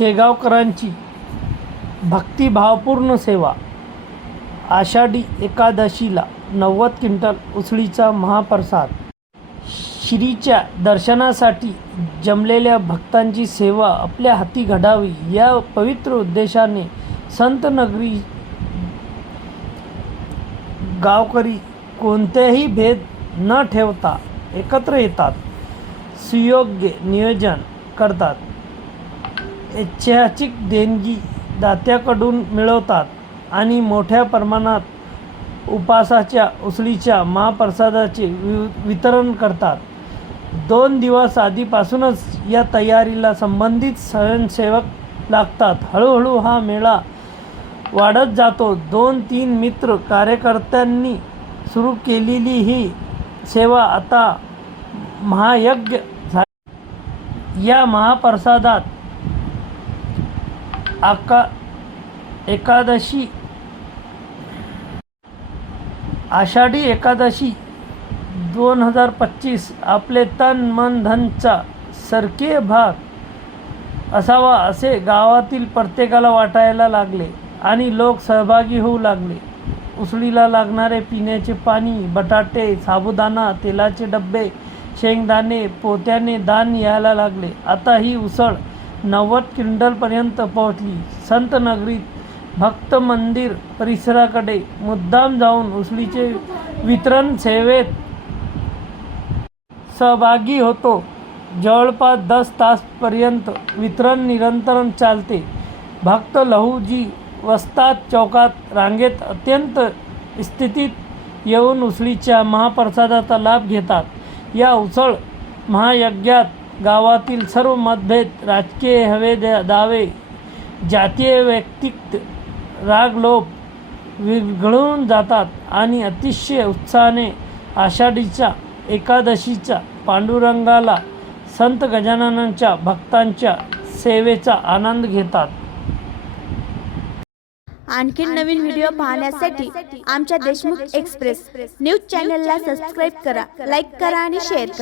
शेगावकरांची भक्तिभावपूर्ण सेवा. आषाढी एकादशीला नव्वद क्विंटल उसळीचा महाप्रसाद. श्रीच्या दर्शनासाठी जमलेल्या भक्तांची सेवा आपल्या हाती घडावी या पवित्र उद्देशाने संतनगरी गावकरी कोणतेही भेद न ठेवता एकत्र येतात. सुयोग्य नियोजन करतात. ऐतिहासिक देणगी दात्याकडून मिळवतात आणि मोठ्या प्रमाणात उपासाच्या उसळीच्या महाप्रसादाचे वि वितरण करतात. दोन दिवस आधीपासूनच या तयारीला संबंधित स्वयंसेवक लागतात. हळूहळू हा मेळा वाढत जातो. दोन तीन मित्र कार्यकर्त्यांनी सुरू केलेली ही सेवा आता महायज्ञ झाली या महाप्रसादात आका एकादशी आषाढी एकादशी दोन हजार पच्चीस आपले तन मन धनचा सरकीय भाग असावा असे गावातील प्रत्येकाला वाटायला लागले आणि लोक सहभागी होऊ लागले. उसळीला लागणारे पिण्याचे पाणी बटाटे साबुदाणा तेलाचे डबे शेंगदाणे पोत्याने दान यायला लागले. आता ही उसळ नव्वद क्विंटलपर्यंत पोहोचली. संत नगरीत भक्त मंदिर परिसराकडे मुद्दाम जाऊन उसळीचे वितरण सेवेत सहभागी होतो. जवळपास दस तासपर्यंत वितरण निरंतर चालते. भक्त लहूजी वस्ताद चौकात रांगेत अत्यंत स्थितीत येऊन उसळीच्या महाप्रसादाचा लाभ घेतात. या उसळ महायज्ञात गावातील सर्व मतभेद राजकीय हवे द- दावे जातीय व्यक्तिक रागलोप विरघळून जातात आणि अतिशय उत्साहाने आषाढीच्या एकादशीच्या पांडुरंगाला संत गजाननांच्या भक्तांच्या सेवेचा आनंद घेतात. आणखीन नवीन व्हिडिओ पाहण्यासाठी आमच्या देशमुख एक्सप्रेस न्यूज चॅनलला सबस्क्राईब करा लाईक करा आणि शेअर करा.